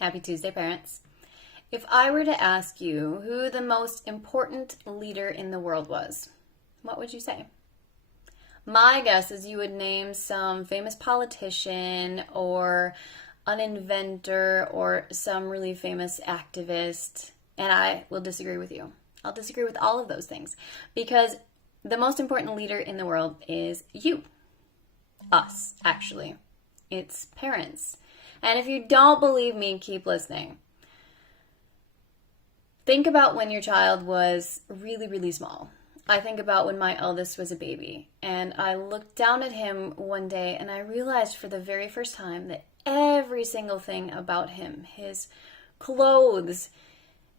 Happy Tuesday, parents. If I were to ask you who the most important leader in the world was, what would you say? My guess is you would name some famous politician or an inventor or some really famous activist, and I will disagree with you. I'll disagree with all of those things because the most important leader in the world is you. Us, actually. It's parents. And if you don't believe me, keep listening. Think about when your child was really, really small. I think about when my eldest was a baby, and I looked down at him one day and I realized for the very first time that every single thing about him, his clothes,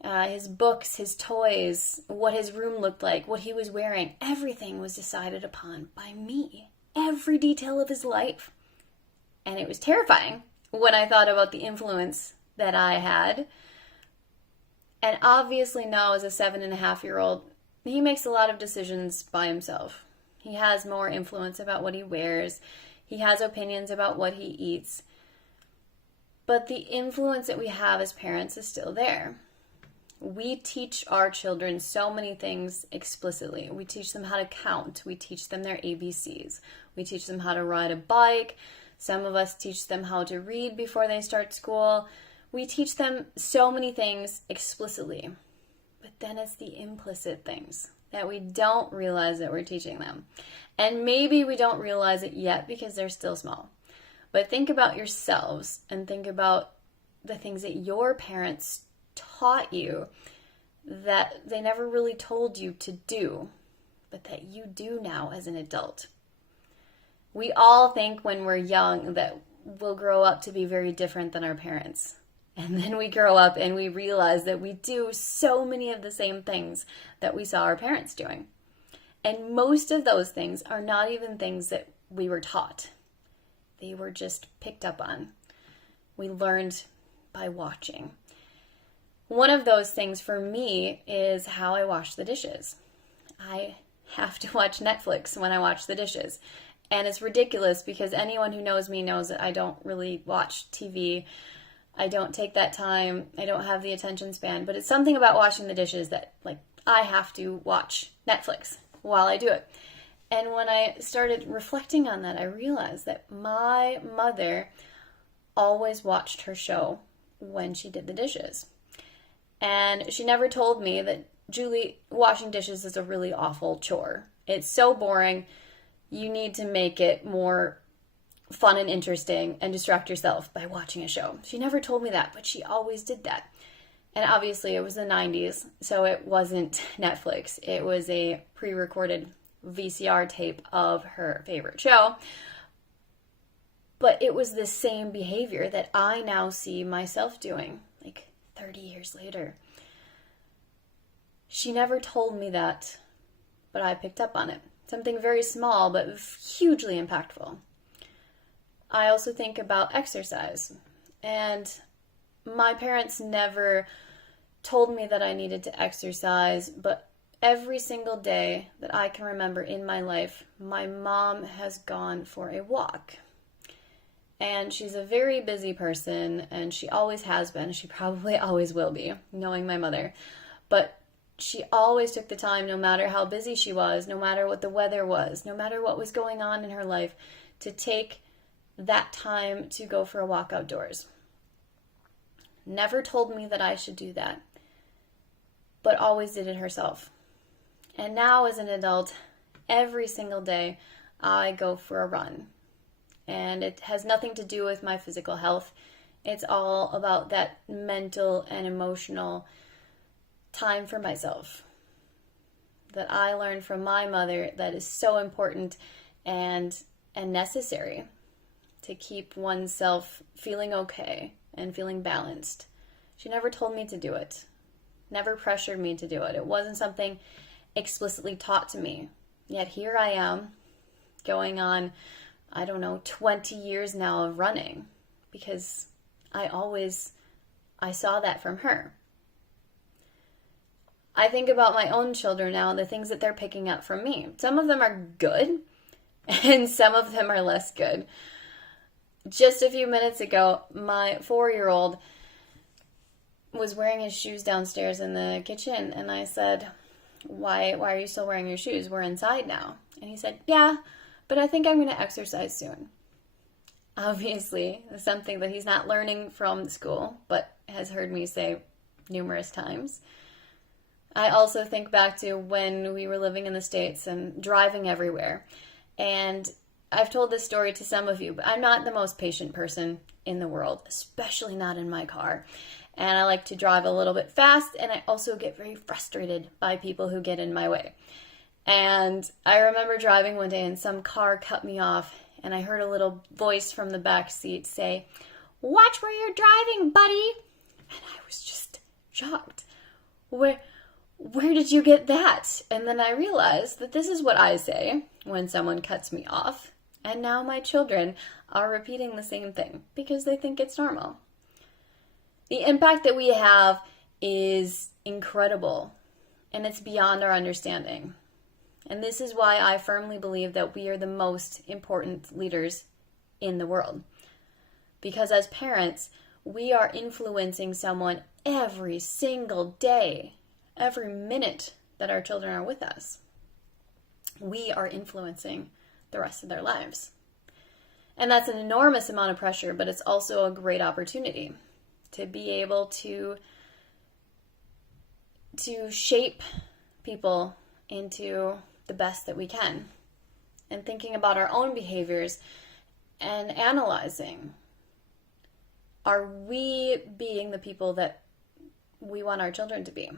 his books, his toys, what his room looked like, what he was wearing, everything was decided upon by me. Every detail of his life. And it was terrifying when I thought about the influence that I had. And obviously now as a 7.5-year-old, he makes a lot of decisions by himself. He has more influence about what he wears. He has opinions about what he eats. But the influence that we have as parents is still there. We teach our children so many things explicitly. We teach them how to count. We teach them their ABCs. We teach them how to ride a bike. Some of us teach them how to read before they start school. We teach them so many things explicitly. But then it's the implicit things that we don't realize that we're teaching them. And maybe we don't realize it yet because they're still small. But think about yourselves and think about the things that your parents taught you that they never really told you to do, but that you do now as an adult. We all think when we're young that we'll grow up to be very different than our parents. And then we grow up and we realize that we do so many of the same things that we saw our parents doing. And most of those things are not even things that we were taught. They were just picked up on. We learned by watching. One of those things for me is how I wash the dishes. I have to watch Netflix when I wash the dishes. And it's ridiculous because anyone who knows me knows that I don't really watch TV. I don't take that time. I don't have the attention span. But it's something about washing the dishes that, I have to watch Netflix while I do it. And when I started reflecting on that, I realized that my mother always watched her show when she did the dishes. And she never told me that, Julie, washing dishes is a really awful chore. It's so boring. You need to make it more fun and interesting and distract yourself by watching a show. She never told me that, but she always did that. And obviously it was the 90s, so it wasn't Netflix. It was a pre-recorded VCR tape of her favorite show. But it was the same behavior that I now see myself doing, 30 years later. She never told me that, but I picked up on it. Something very small, but hugely impactful. I also think about exercise. And my parents never told me that I needed to exercise, but every single day that I can remember in my life, my mom has gone for a walk. And she's a very busy person, and she always has been. She probably always will be, knowing my mother. But she always took the time, no matter how busy she was, no matter what the weather was, no matter what was going on in her life, to take that time to go for a walk outdoors. Never told me that I should do that, but always did it herself. And now as an adult, every single day, I go for a run. And it has nothing to do with my physical health. It's all about that mental and emotional time for myself that I learned from my mother that is so important and necessary to keep oneself feeling okay and feeling balanced. She never told me to do it, never pressured me to do it. It wasn't something explicitly taught to me. Yet here I am going on 20 years now of running because I saw that from her. I think about my own children now and the things that they're picking up from me. Some of them are good and some of them are less good. Just a few minutes ago, my 4-year-old was wearing his shoes downstairs in the kitchen, and I said, why are you still wearing your shoes? We're inside now. And he said, yeah, but I think I'm going to exercise soon. Obviously, something that he's not learning from school, but has heard me say numerous times. I also think back to when we were living in the States and driving everywhere. And I've told this story to some of you, but I'm not the most patient person in the world, especially not in my car. And I like to drive a little bit fast, and I also get very frustrated by people who get in my way. And I remember driving one day and some car cut me off, and I heard a little voice from the back seat say, "Watch where you're driving, buddy." And I was just shocked. Where did you get that? And then I realized that this is what I say when someone cuts me off. And now my children are repeating the same thing because they think it's normal. The impact that we have is incredible, and it's beyond our understanding. And this is why I firmly believe that we are the most important leaders in the world. Because as parents, we are influencing someone every single day, every minute that our children are with us. We are influencing the rest of their lives. And that's an enormous amount of pressure, but it's also a great opportunity to be able to shape people into the best that we can, and thinking about our own behaviors and analyzing, are we being the people that we want our children to be?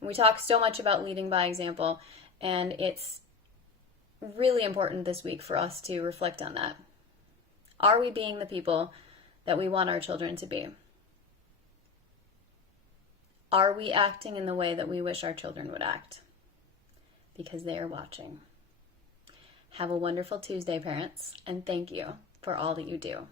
We talk so much about leading by example, and it's really important this week for us to reflect on that. Are we being the people that we want our children to be? Are we acting in the way that we wish our children would act? Because they are watching. Have a wonderful Tuesday, parents, and thank you for all that you do.